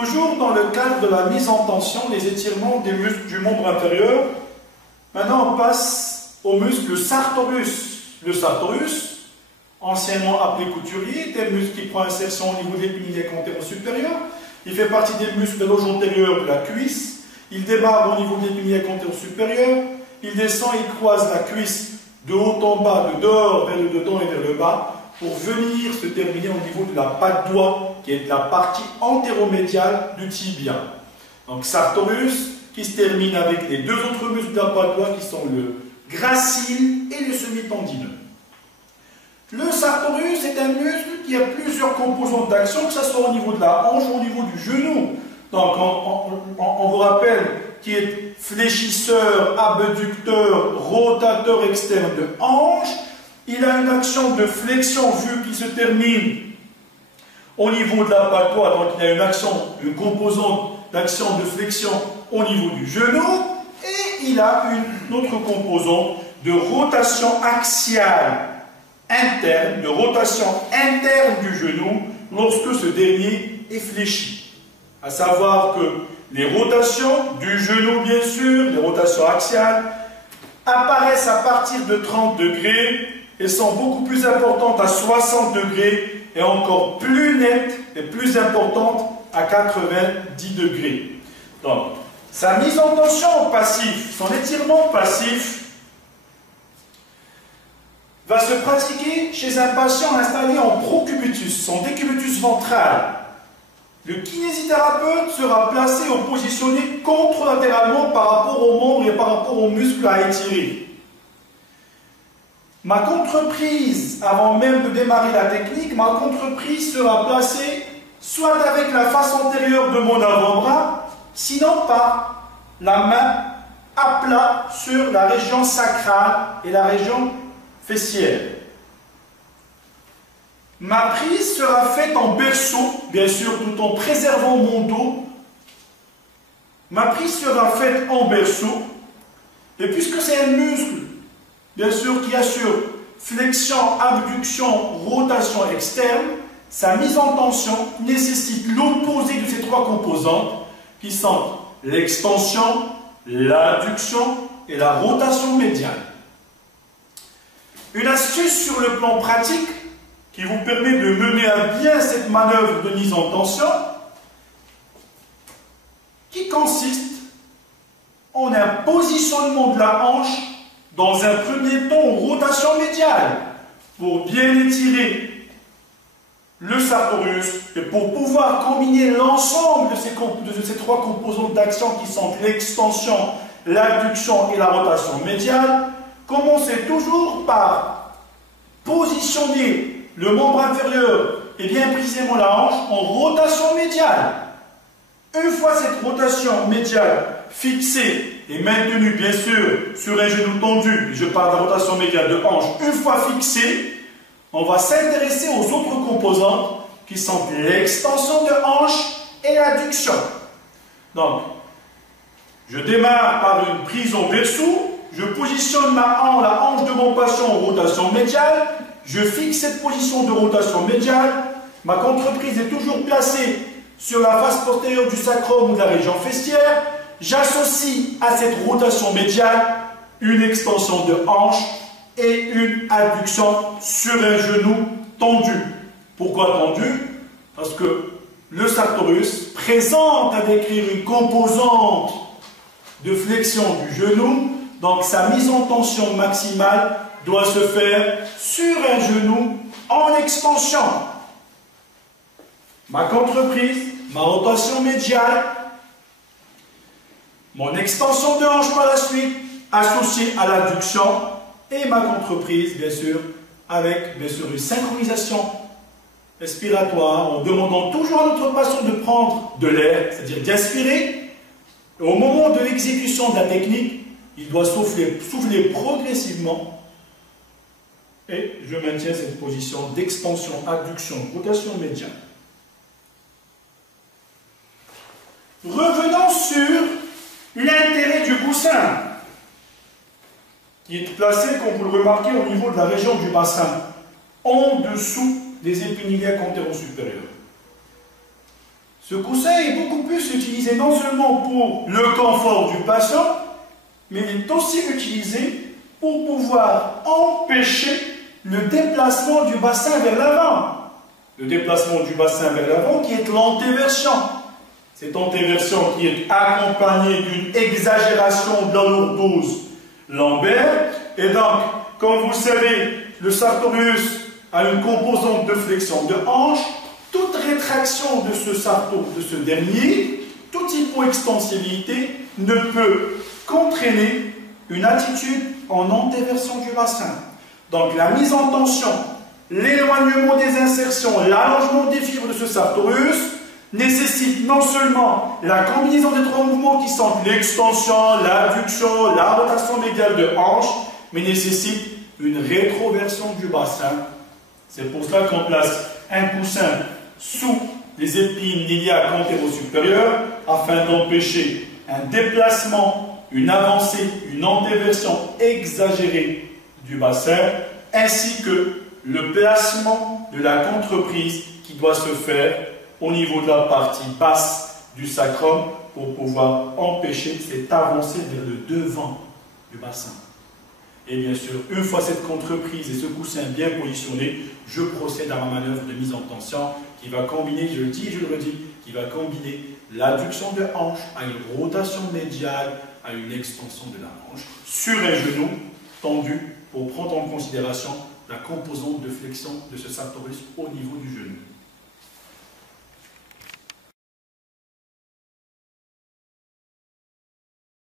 Toujours dans le cadre de la mise en tension, les étirements des muscles du membre inférieur. Maintenant, on passe au muscle sartorius. Le sartorius, anciennement appelé couturier, est un muscle qui prend insertion au niveau de l'épinière antéro supérieur. Il fait partie des muscles de l'oge antérieur de la cuisse. Il démarre au niveau de l'épinière antéro supérieur. Il descend et croise la cuisse de haut en bas, de dehors vers le dedans et vers le bas, pour venir se terminer au niveau de la patte doigt, qui est la partie antéromédiale du tibia. Donc sartorius, qui se termine avec les deux autres muscles de la patte doigt, qui sont le gracile et le semi-tendineux. Le sartorius est un muscle qui a plusieurs composantes d'action, que ce soit au niveau de la hanche ou au niveau du genou. Donc on vous rappelle qu'il est fléchisseur, abducteur, rotateur externe de hanche. Il a une action de flexion vu qu'il se termine au niveau de la patte doigt, donc il a une composante d'action de flexion au niveau du genou, et il a une autre composante de rotation axiale interne, du genou lorsque ce dernier est fléchi. À savoir que les rotations du genou, bien sûr, les rotations axiales, apparaissent à partir de 30 degrés et sont beaucoup plus importantes à 60 degrés et encore plus nettes et plus importantes à 90 degrés. Donc, sa mise en tension passif, son étirement passif, va se pratiquer chez un patient installé en procubitus, son décubitus ventral. Le kinésithérapeute sera placé ou positionné contralatéralement par rapport aux membres et par rapport aux muscles à étirer. Ma contreprise, avant même de démarrer la technique, ma contreprise sera placée soit avec la face antérieure de mon avant-bras, sinon par la main à plat sur la région sacrale et la région fessière. Ma prise sera faite en berceau, bien sûr, tout en préservant mon dos. Ma prise sera faite en berceau, et puisque c'est un muscle, bien sûr, qui assure flexion, abduction, rotation externe, sa mise en tension nécessite l'opposé de ces trois composantes, qui sont l'extension, l'adduction et la rotation médiane. Une astuce sur le plan pratique qui vous permet de mener à bien cette manœuvre de mise en tension, qui consiste en un positionnement de la hanche dans un premier temps en rotation médiale pour bien étirer le sartorius et pour pouvoir combiner l'ensemble de ces trois composantes d'action qui sont l'extension, l'adduction et la rotation médiale. Commencez toujours par positionner le membre inférieur et bien précisément la hanche en rotation médiale. Une fois cette rotation médiale fixée et maintenue bien sûr sur un genou tendu, je parle de la rotation médiale de hanche, une fois fixée, on va s'intéresser aux autres composantes qui sont l'extension de hanche et l'adduction. Donc, je démarre par une prise en berceau, je positionne la hanche de mon patient en rotation médiale, je fixe cette position de rotation médiale, ma contreprise est toujours placée sur la face postérieure du sacrum ou de la région fessière, j'associe à cette rotation médiale une extension de hanche et une adduction sur un genou tendu. Pourquoi tendu? Parce que le sartorius présente à décrire une composante de flexion du genou, donc sa mise en tension maximale doit se faire sur un genou en extension. Ma contreprise, ma rotation médiale, mon extension de hanche par la suite, associée à l'adduction, et ma contreprise, bien sûr, avec bien sûr une synchronisation respiratoire, en demandant toujours à notre patient de prendre de l'air, c'est-à-dire d'inspirer. Et au moment de l'exécution de la technique, il doit souffler progressivement. Et je maintiens cette position d'expansion, adduction, rotation médiane. Revenons sur l'intérêt du coussin, qui est placé, comme vous le remarquez, au niveau de la région du bassin, en dessous des épinières antéro-supérieures. Ce coussin est beaucoup plus utilisé non seulement pour le confort du patient, mais il est aussi utilisé pour pouvoir empêcher le déplacement du bassin vers l'avant. Le déplacement du bassin vers l'avant qui est l'antéversion. Cette antéversion qui est accompagnée d'une exagération de la lourdose lombaire. Et donc, comme vous le savez, le sartorius a une composante de flexion de hanche. Toute rétraction de ce sarto, de ce dernier, toute hypoextensibilité ne peut qu'entraîner une attitude en antéversion du bassin. Donc la mise en tension, l'éloignement des insertions, l'allongement des fibres de ce sartorius nécessite non seulement la combinaison des trois mouvements qui sont l'extension, l'adduction, la rotation médiale de hanche, mais nécessite une rétroversion du bassin. C'est pour cela qu'on place un coussin sous les épines iliaques antéro-supérieures afin d'empêcher un déplacement, une avancée, une antéversion exagérée du bassin, ainsi que le placement de la contreprise qui doit se faire au niveau de la partie basse du sacrum pour pouvoir empêcher cette avancée vers le devant du bassin. Et bien sûr, une fois cette contreprise et ce coussin bien positionné, je procède à ma manœuvre de mise en tension qui va combiner, je le dis et je le redis, qui va combiner l'adduction de hanche à une rotation médiale, à une extension de la hanche, sur un genou tendu pour prendre en considération la composante de flexion de ce sartorius au niveau du genou.